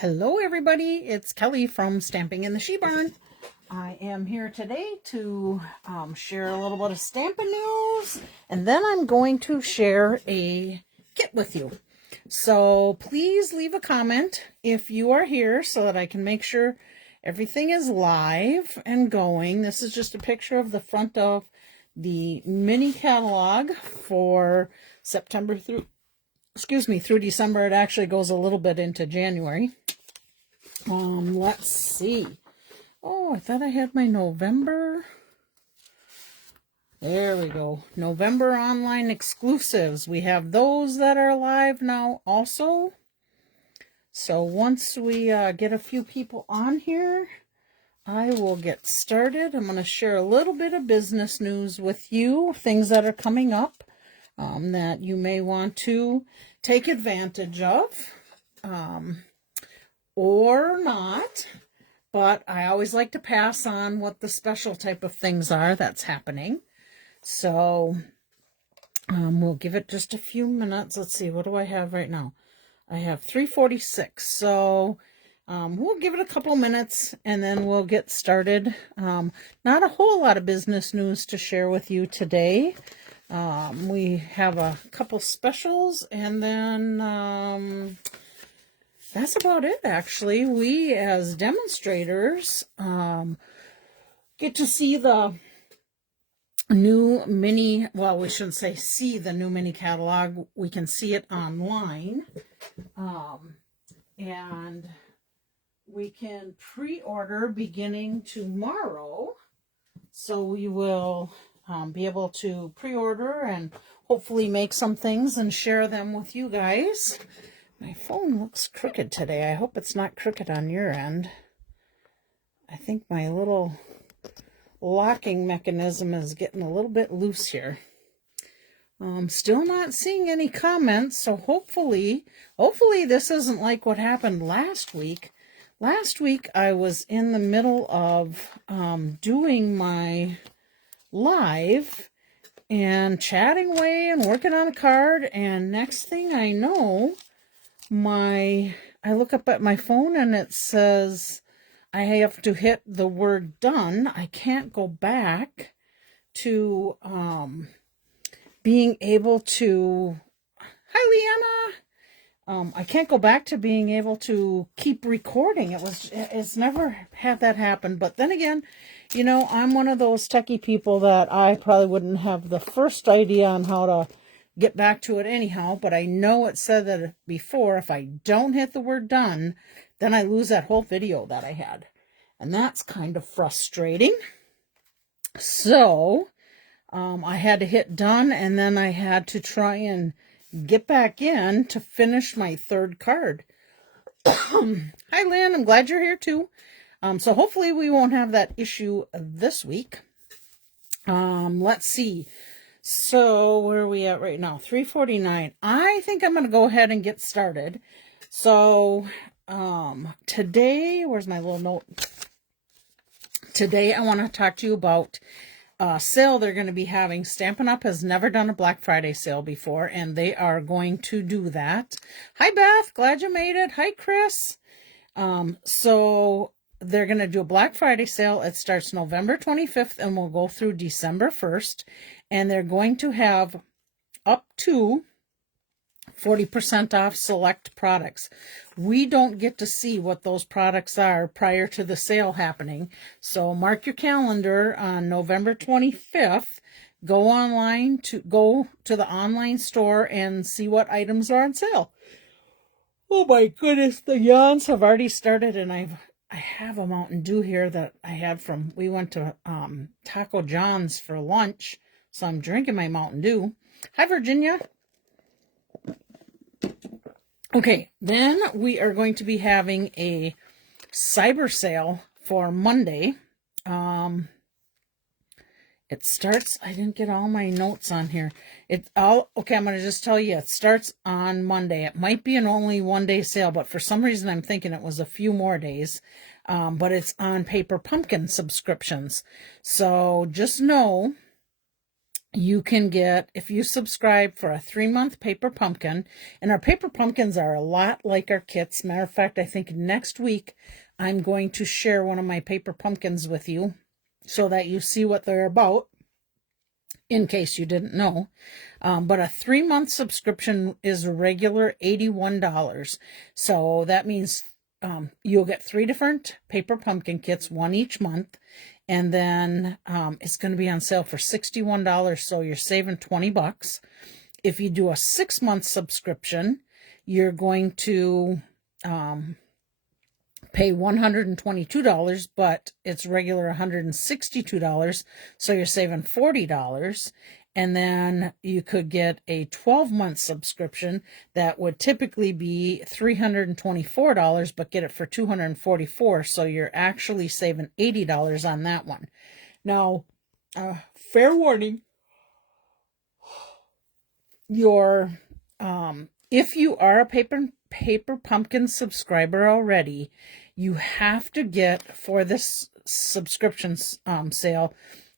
Hello everybody, it's Kelly from Stamping in the She Barn. I am here today to share a little bit of stamping news, and then I'm going to share a kit with you. So please leave a comment if you are here so that I can make sure everything is live and going. This is just a picture of the front of the mini catalog for September through December. It actually goes a little bit into January. Let's see. Oh, I thought I had my November. There we go. November online exclusives. We have those that are live now also. So once we get a few people on here, I will get started. I'm going to share a little bit of business news with you, things that are coming up that you may want to take advantage of. Or not, but I always like to pass on what the special type of things are that's happening. So we'll give it just a few minutes. Let's see, what do I have right now? I have 3:46, so we'll give it a couple minutes and then we'll get started. Not a whole lot of business news to share with you today. We have a couple specials, and then that's about it, actually. We, as demonstrators, get to see the new mini, well, we shouldn't say see the new mini catalog. We can see it online. And we can pre-order beginning tomorrow. So we will be able to pre-order and hopefully make some things and share them with you guys. My phone looks crooked today. I hope it's not crooked on your end. I think my little locking mechanism is getting a little bit loose here. Still not seeing any comments, so hopefully this isn't like what happened last week. Last week I was in the middle of doing my live and chatting away and working on a card, and next thing I know, I look up at my phone and it says I have to hit the word done. I can't go back to being able to, hi Leanna, I can't go back to being able to keep recording. It's never had that happen. But then again, you know, I'm one of those techie people that I probably wouldn't have the first idea on how to get back to it anyhow, but I know it said that before, if I don't hit the word done, then I lose that whole video that I had. And that's kind of frustrating. So, I had to hit done, and then I had to try and get back in to finish my third card. Hi, Lynn. I'm glad you're here, too. So hopefully we won't have that issue this week. Let's see. So where are we at right now? 3:49. I think I'm going to go ahead and get started. So today, where's my little note? Today I want to talk to you about a sale they're going to be having. Stampin' Up! Has never done a Black Friday sale before, and they are going to do that. Hi, Beth. Glad you made it. Hi, Chris. So they're going to do a Black Friday sale. It starts November 25th and will go through December 1st. And they're going to have up to 40% off select products. We don't get to see what those products are prior to the sale happening. So mark your calendar on November 25th. Go to the online store and see what items are on sale. Oh my goodness, the yawns have already started, and I have a Mountain Dew here that I had we went to Taco John's for lunch. So I'm drinking my Mountain Dew. Hi, Virginia. Okay, then we are going to be having a cyber sale for Monday. It starts, I didn't get all my notes on here. Okay, I'm going to just tell you, it starts on Monday. It might be an only one-day sale, but for some reason I'm thinking it was a few more days. But it's on Paper Pumpkin subscriptions. So just know you can get, if you subscribe for a 3-month paper pumpkin, and our paper pumpkins are a lot like our kits. Matter of fact, I think next week I'm going to share one of my paper pumpkins with you so that you see what they're about, in case you didn't know. But a 3-month subscription is a regular $81. So that means you'll get 3 different paper pumpkin kits, one each month. And then it's going to be on sale for $61, so you're saving $20. If you do a 6-month subscription, you're going to pay $122, but it's regular $162, so you're saving $40. And then you could get a 12-month subscription that would typically be $324, but get it for $244, so you're actually saving $80 on that one. Now, fair warning, if you are a paper pumpkin subscriber already, you have to get, for this subscription sale,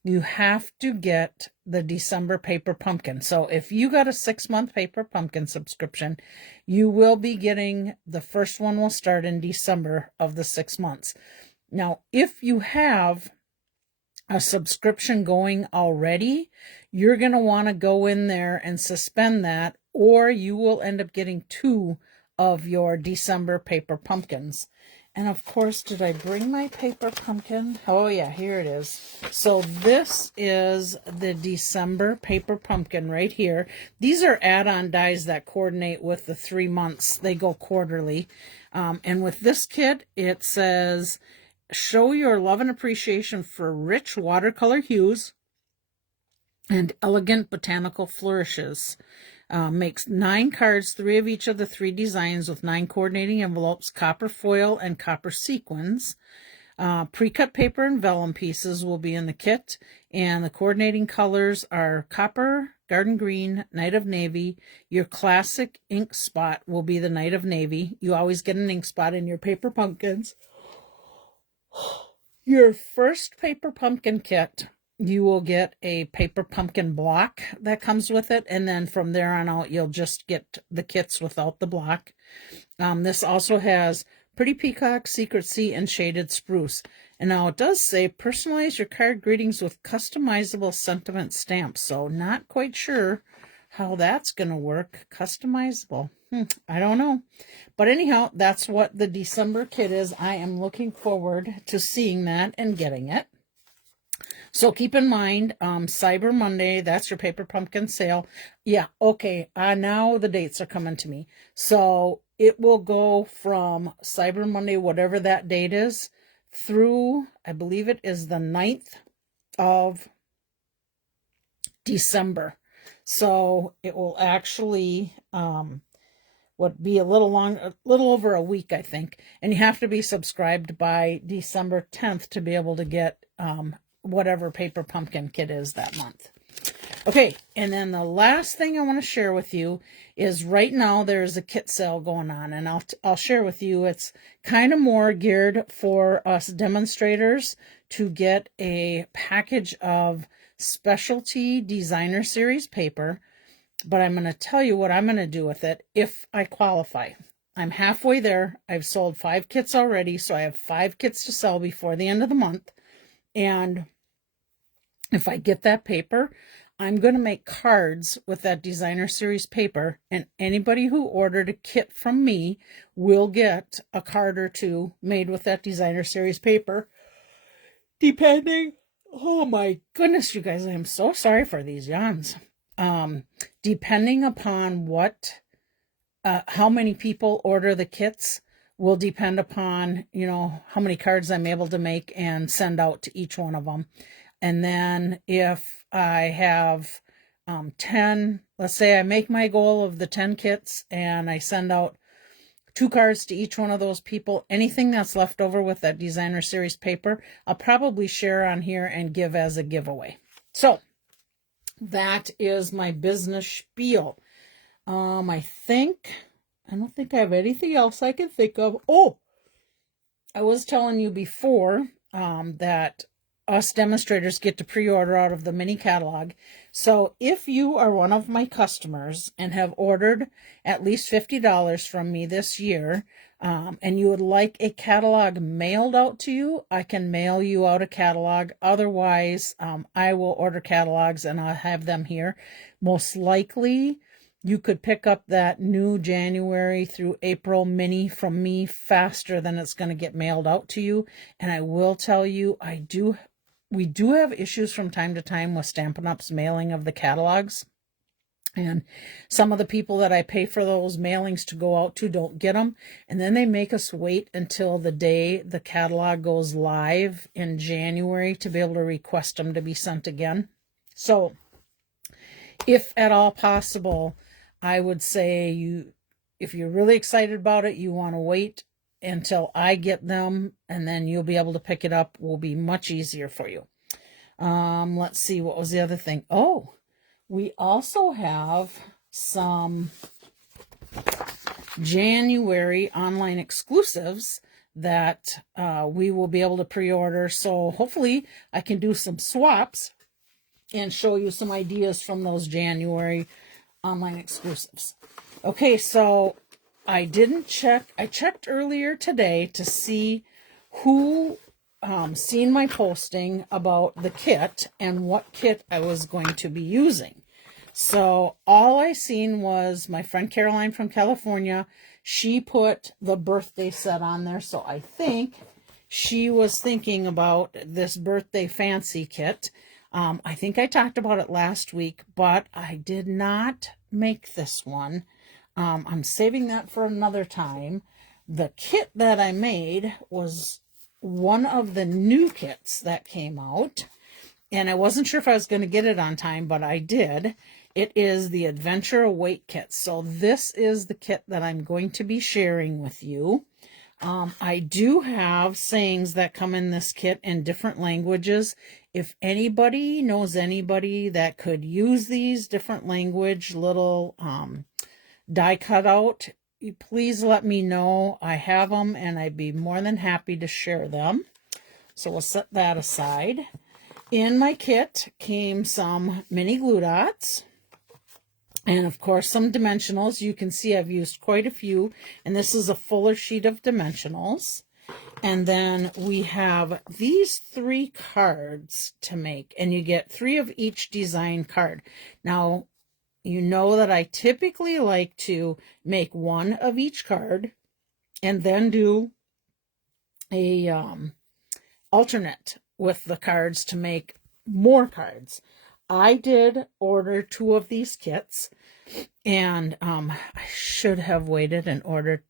you have to get the December paper pumpkin. So if you got a 6-month paper pumpkin subscription, you will be getting, the first one will start in December of the 6 months. Now, if you have a subscription going already, you're going to want to go in there and suspend that, or you will end up getting 2 of your December paper pumpkins. And of course, did I bring my paper pumpkin? Oh yeah, here it is. So this is the December paper pumpkin right here. These are add-on dies that coordinate with the 3 months. They go quarterly. And with this kit, it says, show your love and appreciation for rich watercolor hues and elegant botanical flourishes. Makes 9 cards, 3 of each of the 3 designs with 9 coordinating envelopes, copper foil, and copper sequins. Pre-cut paper and vellum pieces will be in the kit, and the coordinating colors are copper, garden green, night of navy. Your classic ink spot will be the night of navy. You always get an ink spot in your paper pumpkins. Your first paper pumpkin kit, you will get a paper pumpkin block that comes with it, and then from there on out, you'll just get the kits without the block. This also has Pretty Peacock, Secrecy, and Shaded Spruce. And now it does say, personalize your card greetings with customizable sentiment stamps. So not quite sure how that's going to work. Customizable. I don't know. But anyhow, that's what the December kit is. I am looking forward to seeing that and getting it. So keep in mind, Cyber Monday, that's your paper pumpkin sale. Yeah, okay, now the dates are coming to me. So it will go from Cyber Monday, whatever that date is, through, I believe it is the 9th of December. So it will actually be a little over a week, I think. And you have to be subscribed by December 10th to be able to get whatever paper pumpkin kit is that month. Okay, and then the last thing I want to share with you is right now there's a kit sale going on, and I'll share with you. It's kind of more geared for us demonstrators to get a package of specialty designer series paper, but I'm going to tell you what I'm going to do with it if I qualify. I'm halfway there. I've sold 5 kits already, so I have 5 kits to sell before the end of the month. And if I get that paper, I'm going to make cards with that designer series paper, and anybody who ordered a kit from me will get a card or 2 made with that designer series paper, depending, oh my goodness, you guys, I am so sorry for these yawns. Depending upon how many people order the kits will depend upon, how many cards I'm able to make and send out to each one of them. And then if I have 10, let's say I make my goal of the 10 kits and I send out 2 cards to each one of those people, anything that's left over with that designer series paper, I'll probably share on here and give as a giveaway. So that is my business spiel. I don't think I have anything else I can think of. Oh, I was telling you before that us demonstrators get to pre-order out of the mini catalog. So if you are one of my customers and have ordered at least $50 from me this year, and you would like a catalog mailed out to you, I can mail you out a catalog. Otherwise, I will order catalogs and I'll have them here. Most likely, you could pick up that new January through April mini from me faster than it's going to get mailed out to you. And I will tell you, we do have issues from time to time with Stampin' Up's mailing of the catalogs. And some of the people that I pay for those mailings to go out to don't get them. And then they make us wait until the day the catalog goes live in January to be able to request them to be sent again. So if at all possible, I would say if you're really excited about it, you want to wait until I get them, and then you'll be able to pick it up. Will be much easier for you. Let's see, what was the other thing? Oh, we also have some January online exclusives that we will be able to pre-order. So hopefully I can do some swaps and show you some ideas from those January online exclusives. Okay, so I didn't check. I checked earlier today to see who seen my posting about the kit and what kit I was going to be using. So all I seen was my friend Caroline from California. She put the birthday set on there. So I think she was thinking about this birthday fancy kit. I think I talked about it last week, but I did not make this one. I'm saving that for another time. The kit that I made was one of the new kits that came out, and I wasn't sure if I was going to get it on time, but I did. It is the Adventure Await kit. So this is the kit that I'm going to be sharing with you. I do have sayings that come in this kit in different languages. If anybody knows anybody that could use these different language little die cutout, please let me know. I have them and I'd be more than happy to share them. So we'll set that aside. In my kit came some mini glue dots and of course some dimensionals. You can see I've used quite a few, and this is a fuller sheet of dimensionals. And then we have these 3 cards to make, and you get 3 of each design card. Now, you know that I typically like to make 1 of each card and then do a alternate with the cards to make more cards. I did order 2 of these kits, and I should have waited and ordered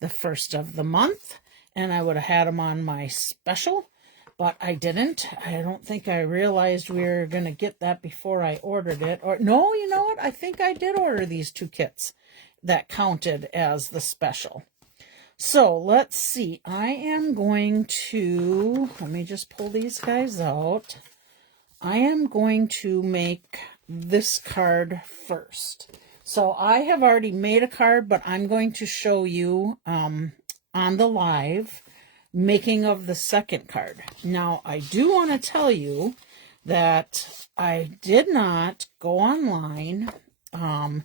the first of the month, and I would have had them on my special, but I didn't. I don't think I realized we were going to get that before I ordered it. Or no, you know what? I think I did order these 2 kits that counted as the special. So let's see. I am going to, let me just pull these guys out. I am going to make this card first. So I have already made a card, but I'm going to show you on the live making of the second card. Now, I do want to tell you that I did not go online, and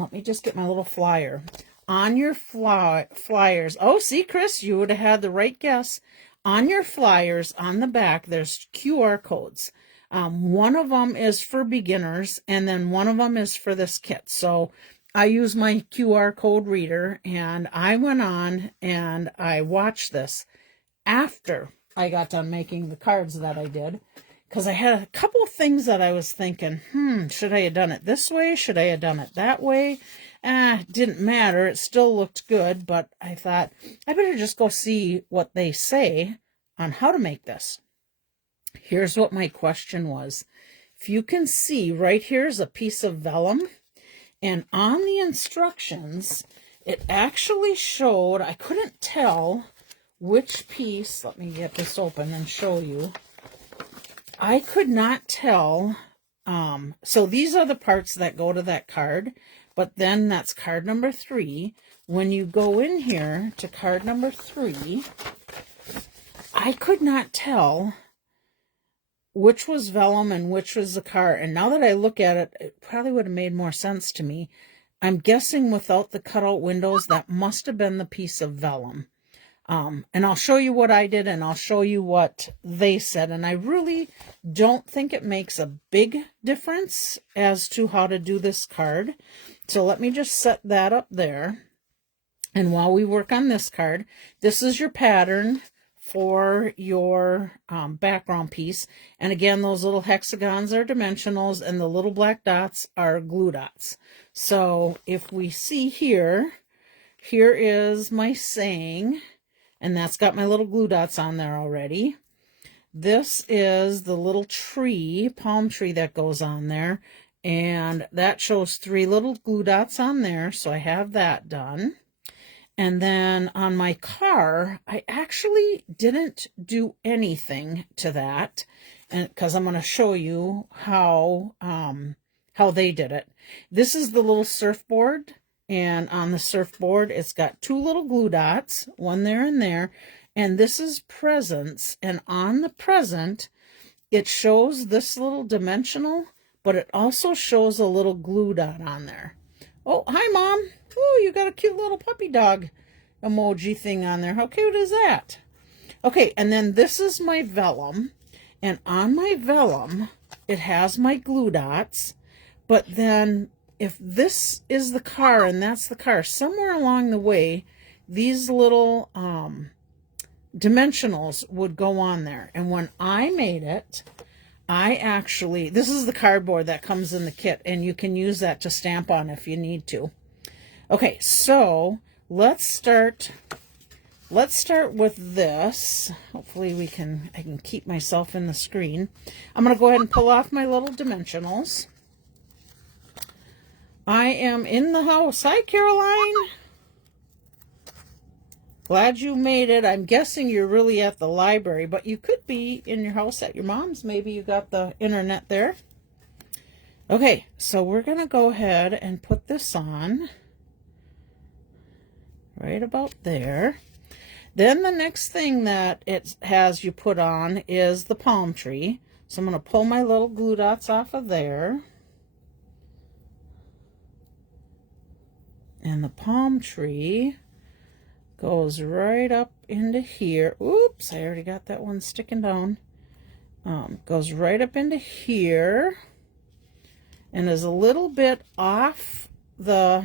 let me just get my little flyer. On your flyers, oh, see, Chris, you would have had the right guess. On your flyers, on the back, there's QR codes. One of them is for beginners, and then one of them is for this kit. So I use my QR code reader, and I went on and I watched this after I got done making the cards that I did, because I had a couple of things that I was thinking, should I have done it this way? Should I have done it that way? Didn't matter. It still looked good, but I thought I better just go see what they say on how to make this. Here's what my question was. If you can see, right here is a piece of vellum. And on the instructions, it actually showed, I couldn't tell which piece, let me get this open and show you. I could not tell, so these are the parts that go to that card, but then that's card number 3. When you go in here to card number 3, I could not tell which was vellum and which was the car. And now that I look at it, it probably would have made more sense to me. I'm guessing without the cutout windows, that must have been the piece of vellum. And I'll show you what I did, and I'll show you what they said. And I really don't think it makes a big difference as to how to do this card. So let me just set that up there. And while we work on this card, this is your pattern for your background piece. And again, those little hexagons are dimensionals, and the little black dots are glue dots. So if we see here, here is my saying, and that's got my little glue dots on there already. This is the little tree, palm tree that goes on there, and that shows 3 little glue dots on there, so I have that done. And then on my car, I actually didn't do anything to that, and because I'm going to show you how they did it. This is the little surfboard, and on the surfboard, it's got 2 little glue dots, one there and there, and this is presents, and on the present, it shows this little dimensional, but it also shows a little glue dot on there. Oh, hi, Mom. Oh, you got a cute little puppy dog emoji thing on there. How cute is that? Okay, and then this is my vellum. And on my vellum, it has my glue dots. But then if this is the car and that's the car, somewhere along the way, these little dimensionals would go on there. And when I made it, I actually, this is the cardboard that comes in the kit, and you can use that to stamp on if you need to. Okay, so let's start with this. Hopefully I can keep myself in the screen. I'm going to go ahead and pull off my little dimensionals. I am in the house. Hi, Caroline. Glad you made it. I'm guessing you're really at the library, but you could be in your house at your mom's. Maybe you got the internet there. Okay, so we're going to go ahead and put this on right about there. Then the next thing that it has you put on is the palm tree. So I'm going to pull my little glue dots off of there. And the palm tree goes right up into here. Oops, I already got that one sticking down. Goes right up into here, and is a little bit off the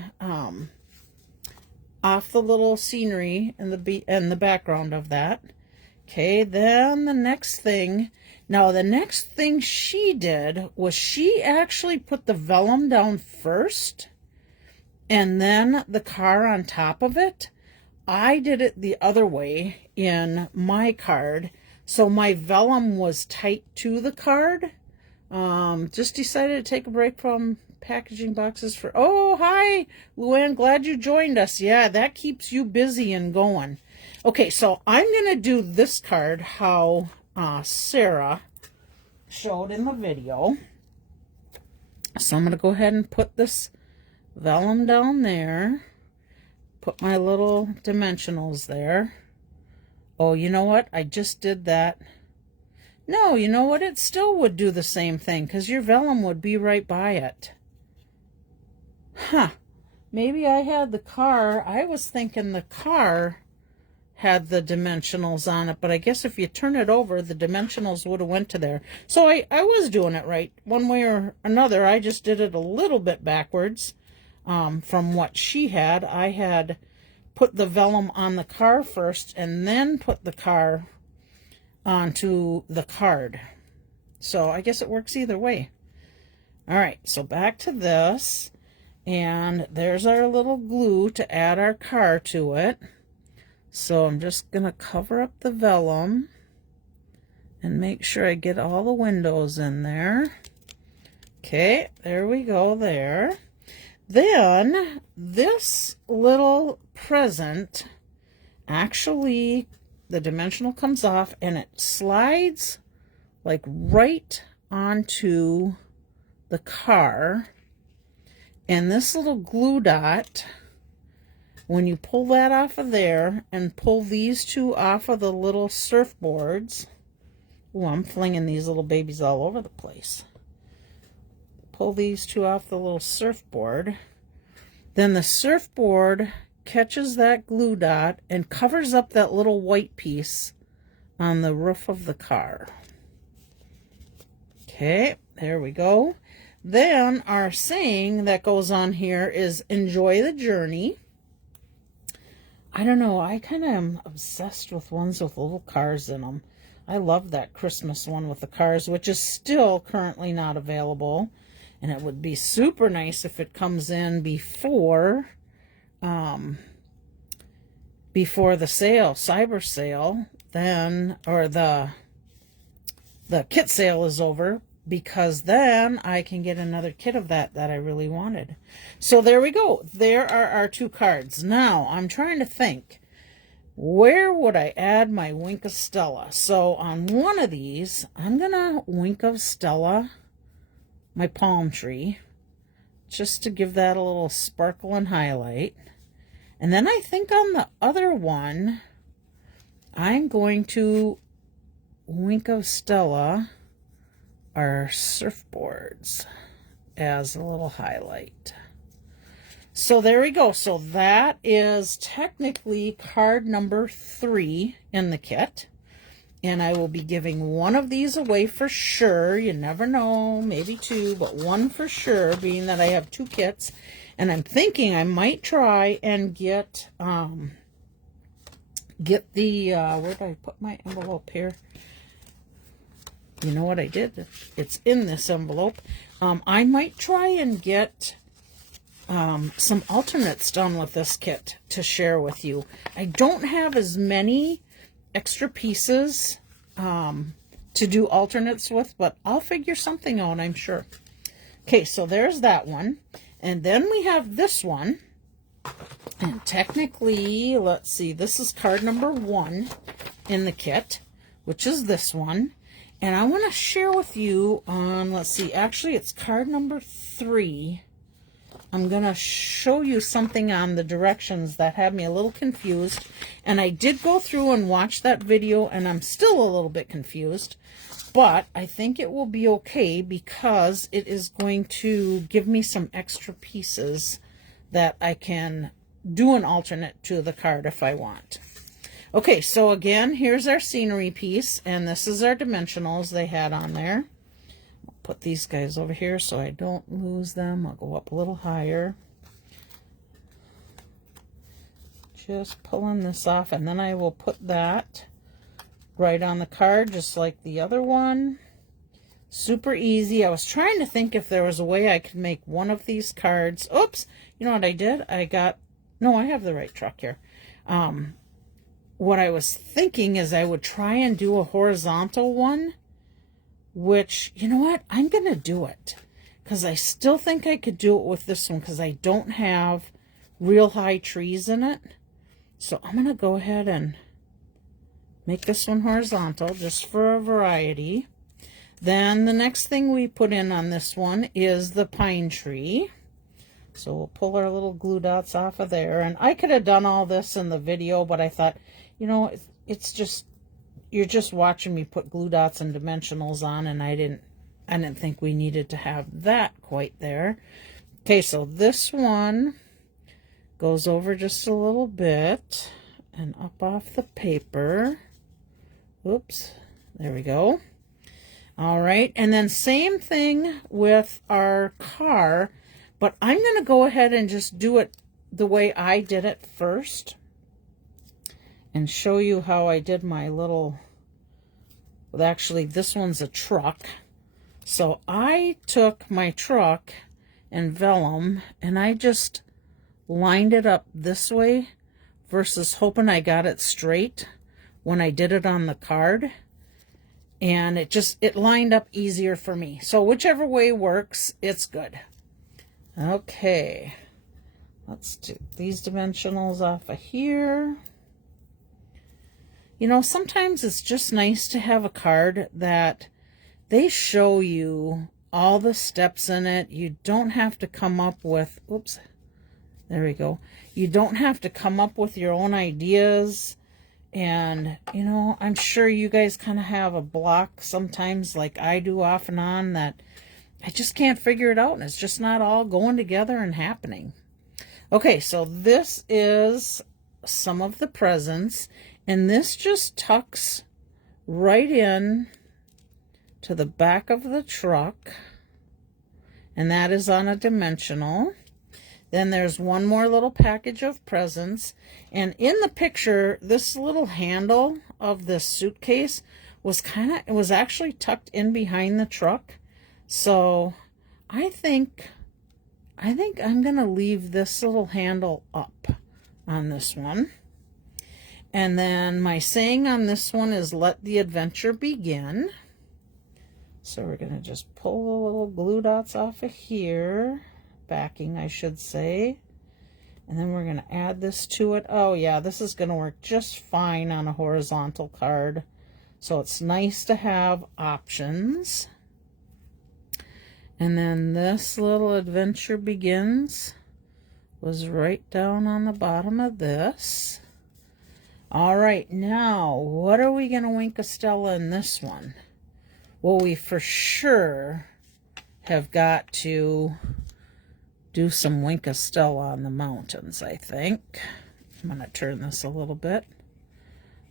little scenery and the background of that. Okay, then the next thing. Now the next thing she did was she actually put the vellum down first, and then the car on top of it. I did it the other way in my card, so my vellum was tight to the card. Just decided to take a break from packaging boxes for... Oh, hi, Luann, glad you joined us. Yeah, that keeps you busy and going. Okay, so I'm going to do this card how Sarah showed in the video. So I'm going to go ahead and put this vellum down there. Put my little dimensionals there. Oh, you know what? I just did that. No, you know what? It still would do the same thing because your vellum would be right by it. Huh. Maybe I had the car. I was thinking the car had the dimensionals on it, but I guess if you turn it over, the dimensionals would have went to there. So I was doing it right one way or another. I just did it a little bit backwards. From what she had. I had put the vellum on the car first and then put the car onto the card. So I guess it works either way. All right, so back to this. And there's our little glue to add our car to it. So I'm just going to cover up the vellum and make sure I get all the windows in there. Okay, there we go there. Then this little present, actually the dimensional comes off and it slides like right onto the car. And this little glue dot, when you pull that off of there and pull these two off of the little surfboards, Ooh, I'm flinging these little babies all over the place. Pull these two off the little surfboard. Then the surfboard catches that glue dot and covers up that little white piece on the roof of the car. Okay, there we go. Then our saying that goes on here is enjoy the journey. I don't know, I kind of am obsessed with ones with little cars in them. I love that Christmas one with the cars, which is still currently not available. And it would be super nice if it comes in before the sale, cyber sale, then, or the kit sale is over, because then I can get another kit of that I really wanted. So there we go. There are our two cards. Now, I'm trying to think, where would I add my Wink of Stella? So on one of these, I'm going to Wink of Stella my palm tree, just to give that a little sparkle and highlight. And then I think on the other one, I'm going to Wink of Stella our surfboards as a little highlight. So there we go. So that is technically card number 3 in the kit. And I will be giving one of these away for sure. You never know, maybe 2, but 1 for sure, being that I have 2 kits. And I'm thinking I might try and get the, where did I put my envelope here? You know what I did? It's in this envelope. I might try and get some alternates done with this kit to share with you. I don't have as many extra pieces to do alternates with, but I'll figure something out, I'm sure. Okay, so there's that one. And then we have this one. And technically, let's see, this is card number 1 in the kit, which is this one. And I want to share with you on, let's see, actually it's card number 3. I'm going to show you something on the directions that had me a little confused. And I did go through and watch that video, and I'm still a little bit confused. But I think it will be okay, because it is going to give me some extra pieces that I can do an alternate to the card if I want. Okay, so again, here's our scenery piece, and this is our dimensionals they had on there. Put these guys over here so I don't lose them. I'll go up a little higher. Just pulling this off, and then I will put that right on the card just like the other one. Super easy. I was trying to think if there was a way I could make one of these cards. Oops, you know what I did? No, I have the right truck here. What I was thinking is I would try and do a horizontal one, which, you know what, I'm going to do it, because I still think I could do it with this one, because I don't have real high trees in it. So I'm going to go ahead and make this one horizontal, just for a variety. Then the next thing we put in on this one is the pine tree. So we'll pull our little glue dots off of there. And I could have done all this in the video, but I thought, you know, it's just, you're just watching me put glue dots and dimensionals on, and I didn't think we needed to have that quite there. Okay, so this one goes over just a little bit and up off the paper. Oops, there we go. All right, and then same thing with our car, but I'm going to go ahead and just do it the way I did it first and show you how I did my little, well, actually this one's a truck. So I took my truck and vellum and I just lined it up this way versus hoping I got it straight when I did it on the card. And it lined up easier for me. So whichever way works, it's good. Okay, let's do these dimensionals off of here. You know, sometimes it's just nice to have a card that they show you all the steps in it. You don't have to come up with, oops, there we go. You don't have to come up with your own ideas And, you know, I'm sure you guys kind of have a block sometimes, like I do off and on, that I just can't figure it out, and it's just not all going together and happening. Okay, so this is some of the presents, and this just tucks right in to the back of the truck, and that is on a dimensional. Then there's one more little package of presents, and in the picture, this little handle of this suitcase was it was actually tucked in behind the truck. So I think I'm gonna leave this little handle up on this one. And then my saying on this one is, let the adventure begin. So we're gonna just pull the little glue dots off of here, backing I should say, and then we're gonna add this to it. Oh yeah, this is gonna work just fine on a horizontal card, so it's nice to have options. And then this little adventure begins was right down on the bottom of this. All right, now what are we gonna wink a Stella in this one? Well, we for sure have got to do some wink a Stella on the mountains, I think. I'm gonna turn this a little bit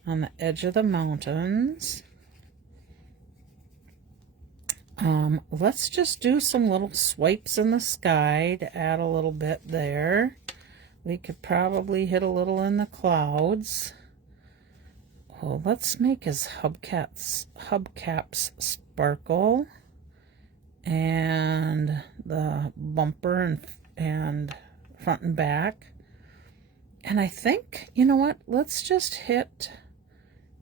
on the edge of the mountains. Let's just do some little swipes in the sky to add a little bit there. We could probably hit a little in the clouds. Well, let's make his hubcaps sparkle, and the bumper and front and back. And I think, you know what, let's just hit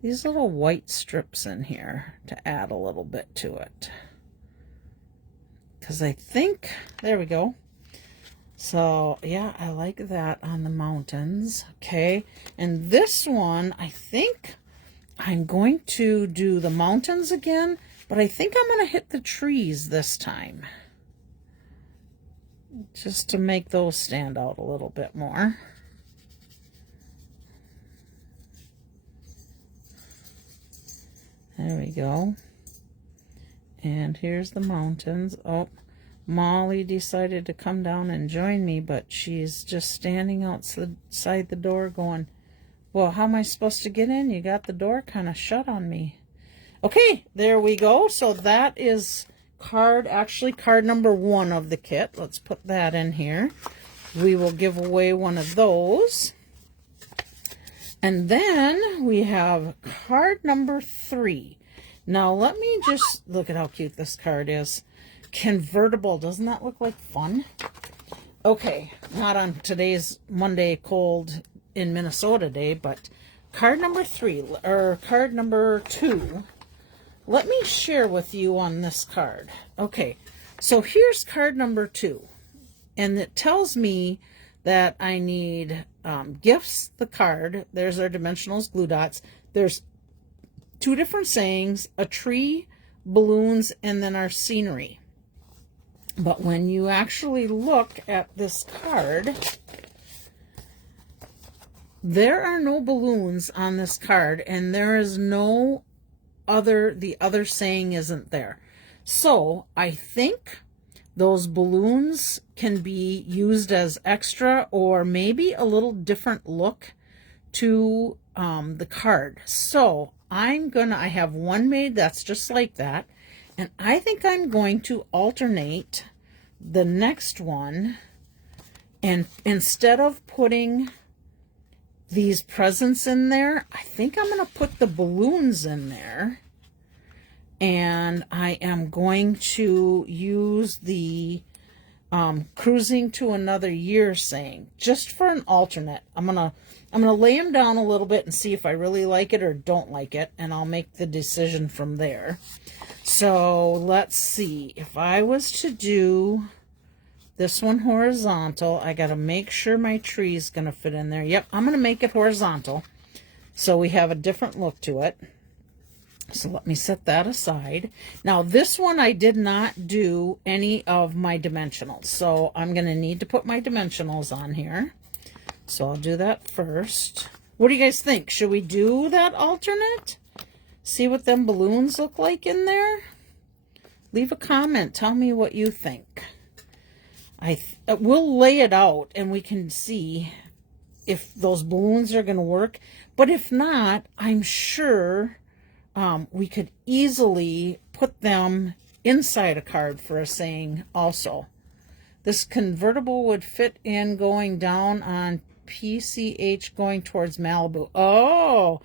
these little white strips in here to add a little bit to it. Because I think, there we go. So, yeah, I like that on the mountains. Okay, and this one, I think I'm going to do the mountains again, but I think I'm going to hit the trees this time, just to make those stand out a little bit more. There we go. And here's the mountains. Oh, Molly decided to come down and join me, but she's just standing outside the door going, well, how am I supposed to get in? You got the door kind of shut on me. Okay, there we go. So that is card number 1 of the kit. Let's put that in here. We will give away one of those. And then we have card number 3. Now, let me just look at how cute this card is. Convertible. Doesn't that look like fun? Okay, not on today's Monday cold in Minnesota day, but card number 3, or card number 2. Let me share with you on this card. Okay, so here's card number 2. And it tells me that I need gifts, the card. There's our dimensionals, glue dots. There's 2 different sayings, a tree, balloons, and then our scenery. But when you actually look at this card, there are no balloons on this card, and there is no the other saying isn't there. So I think those balloons can be used as extra, or maybe a little different look to the card. So I have one made that's just like that, and I think I'm going to alternate the next one, and instead of putting these presents in there, I think I'm going to put the balloons in there, and I am going to use the cruising to another year saying, just for an alternate. I'm gonna lay them down a little bit and see if I really like it or don't like it, and I'll make the decision from there. So let's see. If I was to do this one horizontal, I got to make sure my tree is going to fit in there. Yep, I'm going to make it horizontal so we have a different look to it. So let me set that aside. Now this one I did not do any of my dimensionals, so I'm going to need to put my dimensionals on here. So I'll do that first. What do you guys think? Should we do that alternate? See what them balloons look like in there? Leave a comment. Tell me what you think. We'll lay it out and we can see if those balloons are going to work. But if not, I'm sure we could easily put them inside a card for a saying also. This convertible would fit in going down on PCH going towards Malibu. Oh,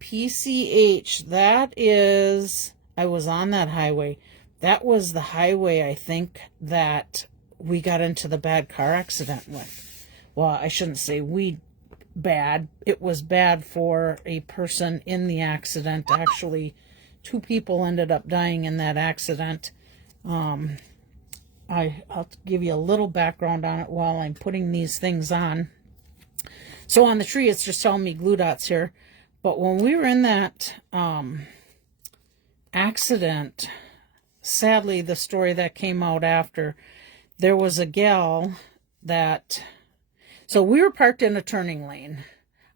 PCH. That is, I was on that highway. That was the highway, I think, that we got into the bad car accident with. Well, I shouldn't say bad. It was bad for a person in the accident. Actually, 2 people ended up dying in that accident. I'll give you a little background on it while I'm putting these things on. So on the tree, it's just telling me glue dots here. But when we were in that accident, sadly, the story that came out after, there was a gal that... So we were parked in a turning lane.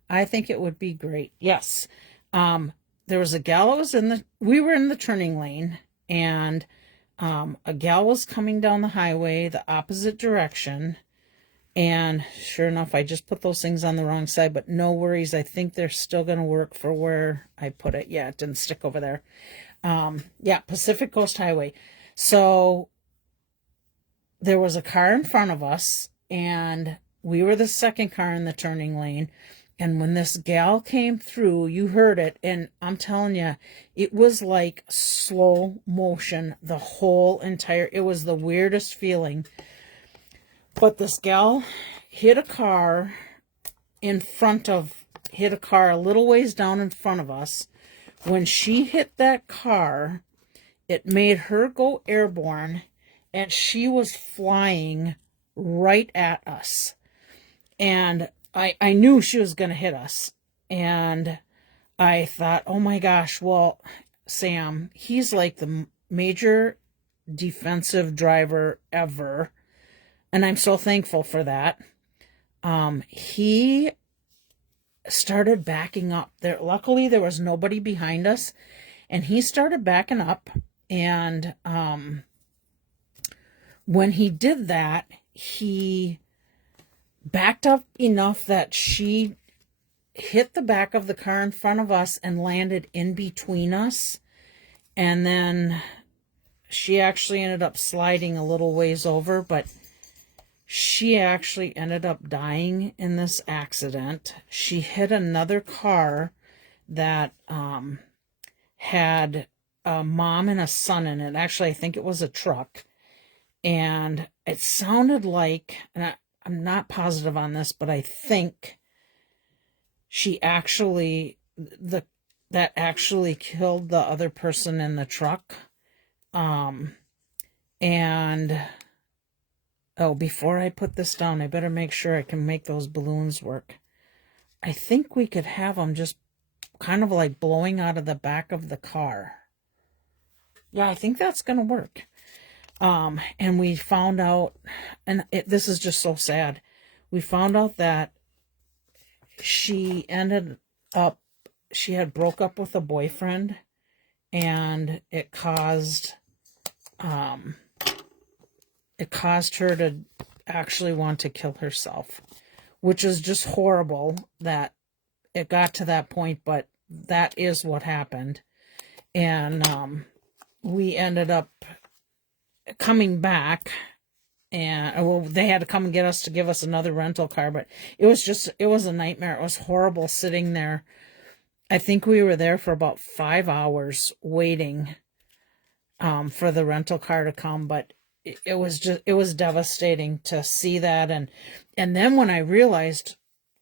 I think it would be great. Yes. There was a gal that was we were in the turning lane, and a gal was coming down the highway the opposite direction. And sure enough, I just put those things on the wrong side, but no worries. I think they're still going to work for where I put it. Yeah, it didn't stick over there. Yeah, Pacific Coast Highway. So there was a car in front of us, and we were the second car in the turning lane. And when this gal came through, you heard it. And I'm telling you, it was like slow motion, the whole entire, it was the weirdest feeling. But this gal hit a car a little ways down in front of us. When she hit that car, it made her go airborne, and she was flying right at us. And I knew she was going to hit us. And I thought, oh my gosh, well, Sam, he's like the major defensive driver ever. And I'm so thankful for that. He started backing up. Luckily, there was nobody behind us. And he started backing up. And when he did that, he backed up enough that she hit the back of the car in front of us and landed in between us. And then she actually ended up sliding a little ways over, but she actually ended up dying in this accident. She hit another car that had a mom and a son in it. Actually, I think it was a truck. And it sounded like, and I'm not positive on this, but I think she actually, that actually killed the other person in the truck. And, oh, before I put this down, I better make sure I can make those balloons work. I think we could have them just kind of like blowing out of the back of the car. Yeah, I think that's going to work. And we found out, and this is just so sad, we found out that she had broke up with a boyfriend, and it caused her to actually want to kill herself, which is just horrible that it got to that point, but that is what happened. And we ended up coming back, and well, they had to come and get us to give us another rental car, but it was a nightmare. It was horrible sitting there. I think we were there for about 5 hours waiting for the rental car to come, but it was devastating to see that. And then when I realized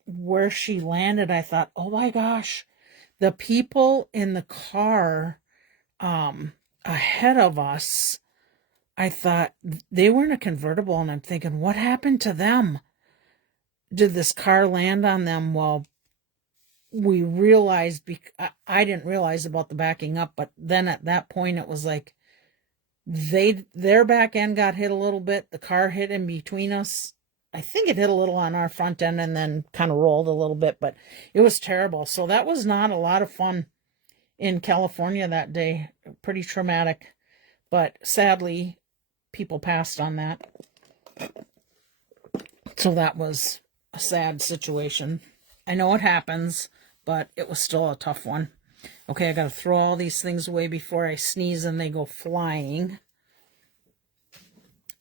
where she landed, I thought, oh my gosh, the people in the car ahead of us, I thought they were in a convertible, and I'm thinking, what happened to them? Did this car land on them? Well, we realized, I didn't realize about the backing up, but then at that point it was like their back end got hit a little bit. The car hit in between us, I think it hit a little on our front end and then kind of rolled a little bit, but it was terrible. So that was not a lot of fun in California that day. Pretty traumatic, but sadly, people passed on that. So that was a sad situation. I know it happens, but it was still a tough one. Okay, I got to throw all these things away before I sneeze and they go flying.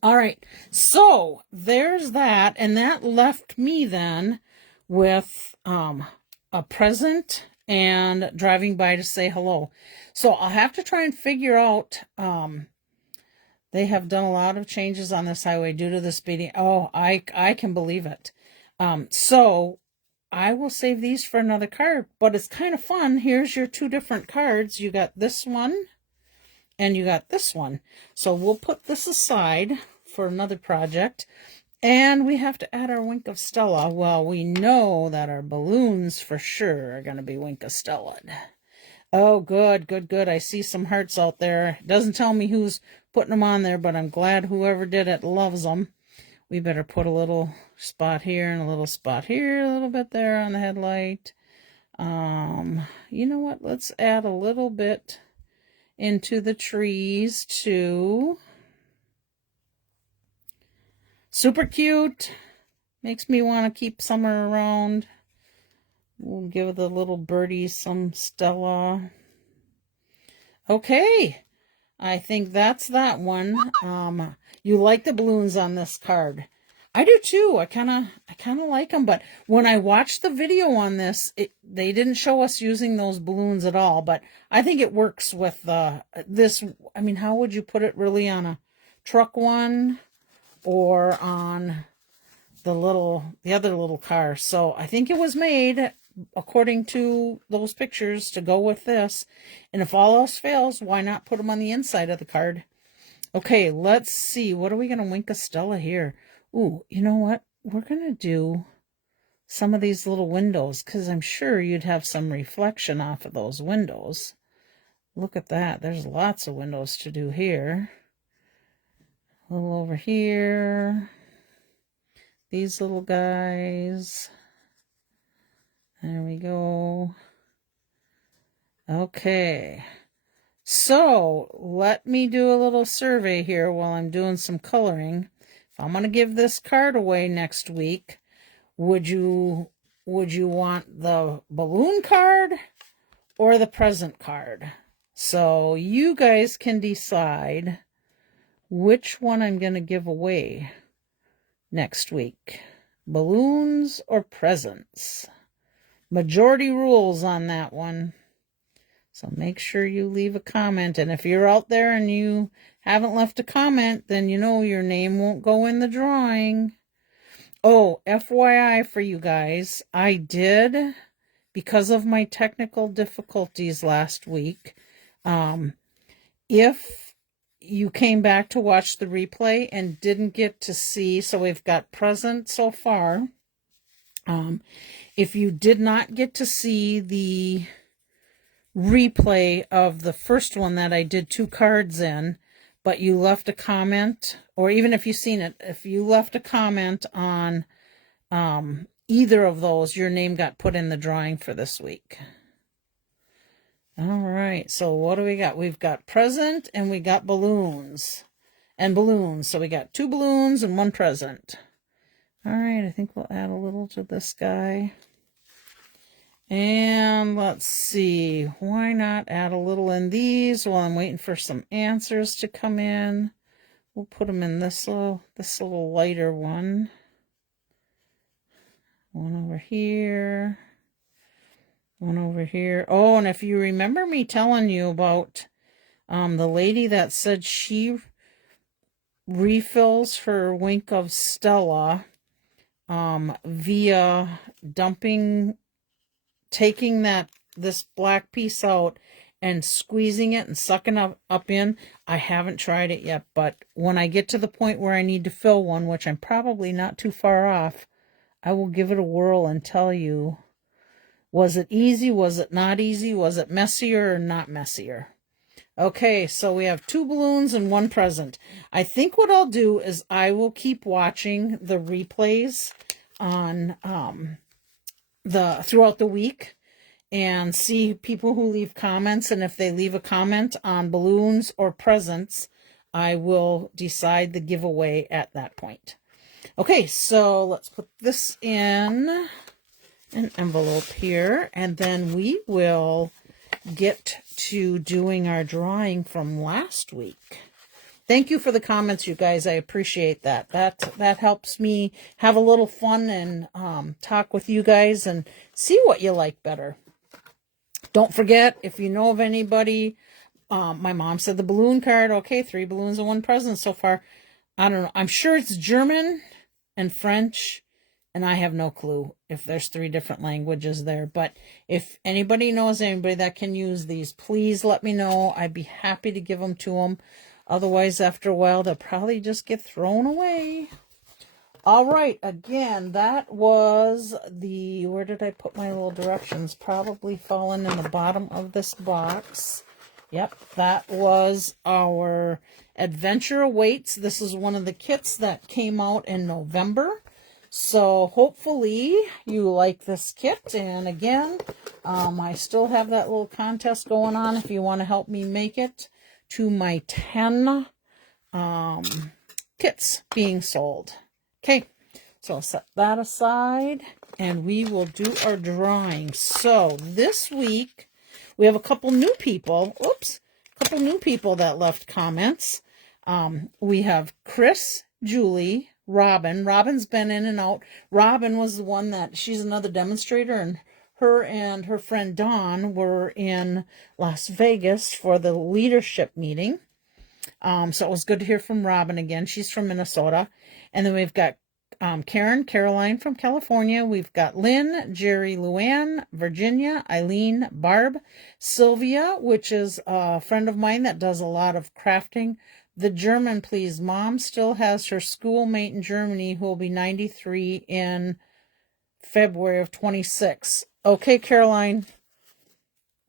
All right, so there's that, and that left me then with a present and driving by to say hello. So I'll have to try and figure out, they have done a lot of changes on this highway due to the speeding. Oh, I can believe it. So I will save these for another card, but it's kind of fun. Here's your two different cards. You got this one and you got this one. So we'll put this aside for another project. And we have to add our Wink of Stella. Well, we know that our balloons for sure are going to be Wink of Stella. Oh, good, good, good. I see some hearts out there. It doesn't tell me who's putting them on there, but I'm glad whoever did it loves them. We better put a little spot here and a little spot here, a little bit there on the headlight. You know what? Let's add a little bit into the trees too. Super cute. Makes me want to keep summer around. We'll give the little birdies some Stella. Okay. I think that's that one. You like the balloons on this card. I do too. I kind of like them, but when I watched the video on this, they didn't show us using those balloons at all, but I think it works with this. I mean, how would you put it really on a truck one or on the other little car? So I think it was made according to those pictures to go with this. And if all else fails, why not put them on the inside of the card? Okay, let's see. What are we going to Wink of Stella here? Ooh, you know what? We're going to do some of these little windows because I'm sure you'd have some reflection off of those windows. Look at that. There's lots of windows to do here. A little over here. These little guys. There we go. Okay. So, let me do a little survey here while I'm doing some coloring. If I'm going to give this card away next week, would you want the balloon card or the present card? So, you guys can decide which one I'm going to give away next week. Balloons or presents? Majority rules on that one. So make sure you leave a comment. And if you're out there and you haven't left a comment, then you know your name won't go in the drawing. Oh, FYI for you guys, I did, because of my technical difficulties last week, if you came back to watch the replay and didn't get to see, so we've got present so far. If you did not get to see the replay of the first one that I did 2 cards in, but you left a comment, or even if you've seen it, if you left a comment on either of those, your name got put in the drawing for this week. All right, so what do we got? We've got present and we got balloons. And balloons, so we got 2 balloons and 1 present. All right, I think we'll add a little to this guy. And let's see, why not add a little in these while I'm waiting for some answers to come in. We'll put them in this little lighter one. One over here. One over here. Oh, and if you remember me telling you about the lady that said she refills her Wink of Stella via taking this black piece out and squeezing it and sucking up in. I haven't tried it yet, but when I get to the point where I need to fill one, which I'm probably not too far off, I will give it a whirl and tell you, was it easy? Was it not easy? Was it messier or not messier? Okay, so we have 2 balloons and 1 present. I think what I'll do is I will keep watching the replays on throughout the week and see people who leave comments, and if they leave a comment on balloons or presents, I will decide the giveaway at that point. Okay, so let's put this in an envelope here, and then we will get to doing our drawing from last week. Thank you for the comments, you guys. I appreciate that. That helps me have a little fun and talk with you guys and see what you like better. Don't forget, if you know of anybody, my mom said the balloon card. Okay, 3 balloons and 1 present so far. I don't know. I'm sure it's German and French, and I have no clue if there's 3 different languages there. But if anybody knows anybody that can use these, please let me know. I'd be happy to give them to them. Otherwise, after a while, they'll probably just get thrown away. All right, again, that was the, where did I put my little directions? Probably fallen in the bottom of this box. Yep, that was our Adventure Awaits. This is one of the kits that came out in November. So hopefully you like this kit. And again, I still have that little contest going on if you want to help me make it to my 10 kits being sold. Okay, so I'll set that aside and we will do our drawing. So this week we have a couple new people. Oops, a couple new people that left comments. We have Chris, Julie, Robin. Robin's been in and out. Robin was the one that, she's another demonstrator, and her friend Dawn were in Las Vegas for the leadership meeting. So it was good to hear from Robin again. She's from Minnesota. And then we've got Caroline from California. We've got Lynn, Jerry, Luann, Virginia, Eileen, Barb, Sylvia, which is a friend of mine that does a lot of crafting. The German, please. Mom still has her schoolmate in Germany who will be 93 in February of 26. Okay, Caroline.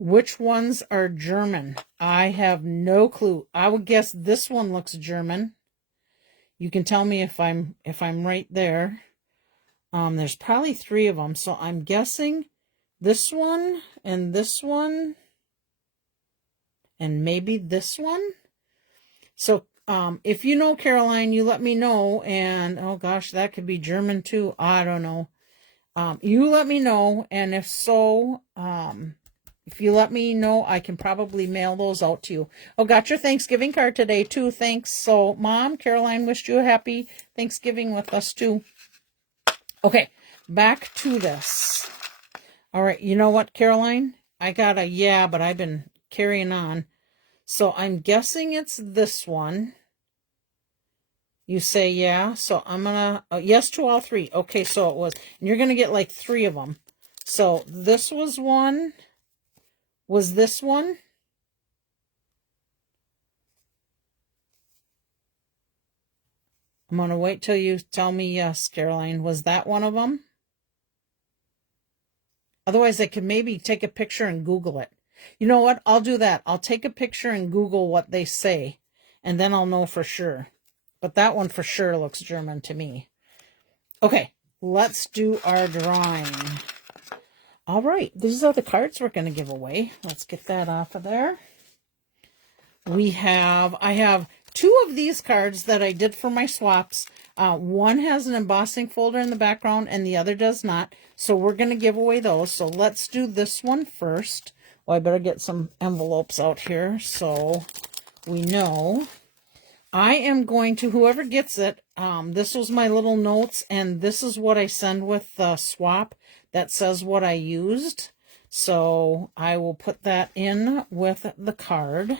Which ones are German? I have no clue. I would guess this one looks German. You can tell me if I'm right there. There's probably 3 of them, so I'm guessing this one and maybe this one. So if you know, Caroline, you let me know. And oh gosh, that could be German too. I don't know. You let me know, and if so, if you let me know, I can probably mail those out to you. Oh, got your Thanksgiving card today, too. Thanks. So, Mom, Caroline wished you a happy Thanksgiving with us, too. Okay, back to this. All right, you know what, Caroline? I got a yeah, but I've been carrying on. So, I'm guessing it's this one. You say yeah, so I'm going to, yes to all 3. Okay, so it was, and you're going to get like 3 of them. So, this was one. Was this one? I'm going to wait till you tell me yes, Caroline. Was that one of them? Otherwise, I could maybe take a picture and Google it. You know what? I'll do that. I'll take a picture and Google what they say, and then I'll know for sure. But that one for sure looks German to me. Okay, let's do our drawing. All right, these are the cards we're going to give away. Let's get that off of there. I have 2 of these cards that I did for my swaps. One has an embossing folder in the background and the other does not. So we're going to give away those. So let's do this one first. Well, I better get some envelopes out here so we know. I am going to, whoever gets it, this was my little notes, and this is what I send with the swap that says what I used. So I will put that in with the card.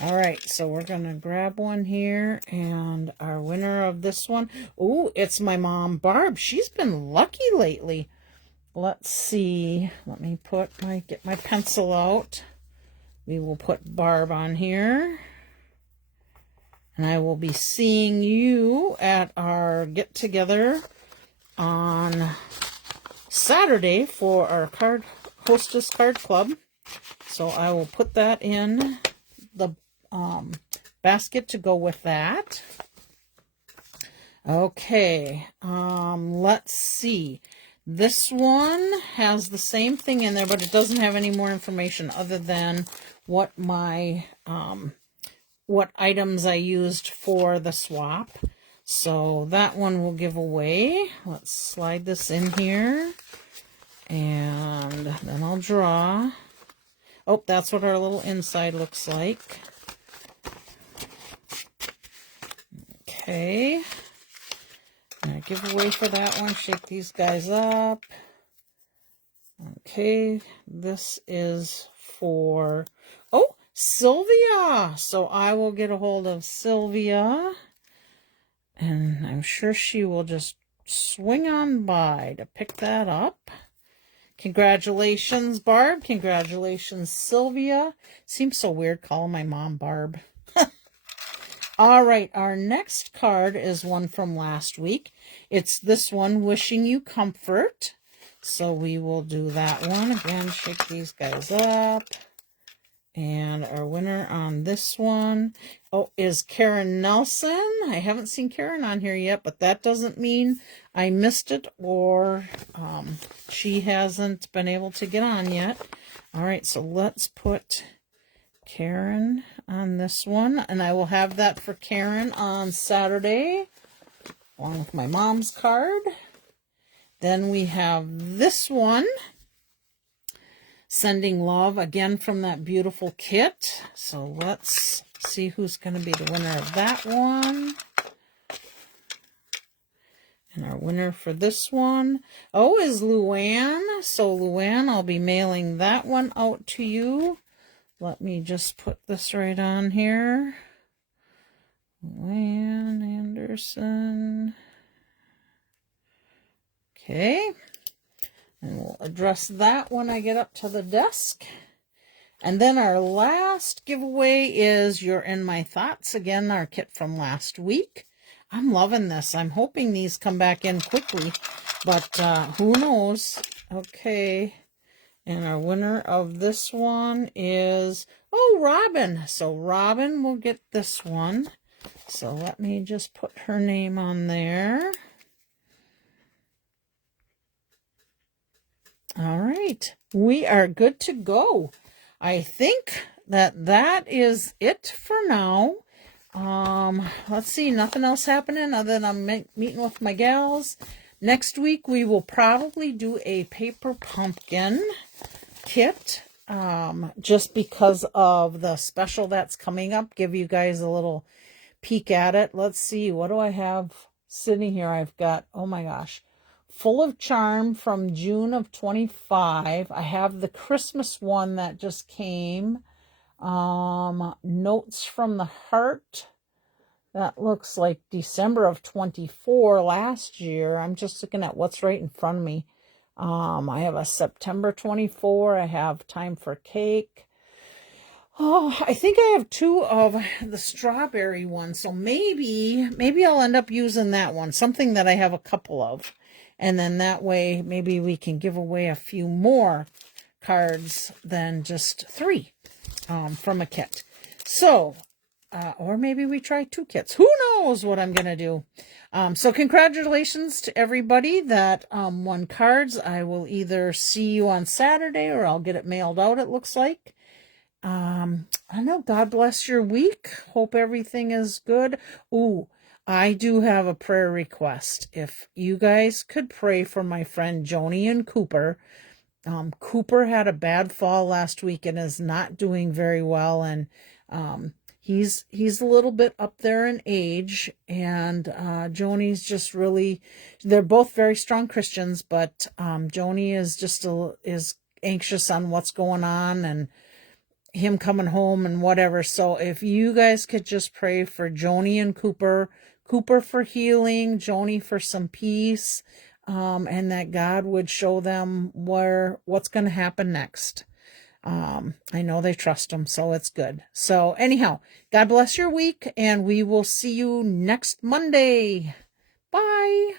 All right, so we're going to grab one here, and our winner of this one, oh, it's my mom, Barb. She's been lucky lately. Let's see. Let me get my pencil out. We will put Barb on here. And I will be seeing you at our get-together on Saturday for our Hostess Card Club. So I will put that in the basket to go with that. Okay, let's see. This one has the same thing in there, but it doesn't have any more information other than what my what items I used for the swap. So that one will give away. Let's slide this in here, and then I'll draw. Oh, that's what our little inside looks like. Okay. Giveaway for that one. Shake these guys up. Okay. This is for, oh, Sylvia. So I will get a hold of Sylvia. And I'm sure she will just swing on by to pick that up. Congratulations, Barb. Congratulations, Sylvia. Seems so weird calling my mom Barb. All right, our next card is one from last week. It's this one, Wishing You Comfort. So we will do that one. Again, shake these guys up. And our winner on this one, oh, is Karen Nelson. I haven't seen Karen on here yet, but that doesn't mean I missed it or she hasn't been able to get on yet. All right, so let's put Karen on this one, and I will have that for Karen on Saturday along with my mom's card. Then we have this one, Sending Love, again from that beautiful kit. So let's see who's going to be the winner of that one. And our winner for this one, oh, is Luann. So Luann, I'll be mailing that one out to you. Let me just put this right on here. Luann Anderson. Okay. And we'll address that when I get up to the desk. And then our last giveaway is You're in My Thoughts. Again, our kit from last week. I'm loving this. I'm hoping these come back in quickly, but who knows? Okay. And our winner of this one is, oh, Robin. So Robin will get this one. So let me just put her name on there. All right. We are good to go. I think that is it for now. Let's see. Nothing else happening other than I'm meeting with my gals. Next week, we will probably do a paper pumpkin kit, just because of the special that's coming up. Give you guys a little peek at it. Let's see, what do I have sitting here? I've got, oh my gosh, Full of Charm from June of 25. I have the Christmas one that just came. Notes from the Heart. That looks like December of 24 last year. I'm just looking at what's right in front of me. I have a September 24. I have Time for Cake. Oh, I think I have two of the strawberry ones. So maybe I'll end up using that one. Something that I have a couple of. And then that way, maybe we can give away a few more cards than just 3 from a kit. So, or maybe we try 2 kits. Who knows what I'm going to do? So congratulations to everybody that won cards. I will either see you on Saturday or I'll get it mailed out, it looks like. I don't know. God bless your week. Hope everything is good. Ooh, I do have a prayer request. If you guys could pray for my friend Joni and Cooper. Cooper had a bad fall last week and is not doing very well. And he's a little bit up there in age, and Joni's just really, they're both very strong Christians, but Joni is just is anxious on what's going on and him coming home and whatever. So if you guys could just pray for Joni and Cooper for healing, Joni for some peace, and that God would show them what's going to happen next. I know they trust him, so it's good. So anyhow, God bless your week, and we will see you next Monday. Bye.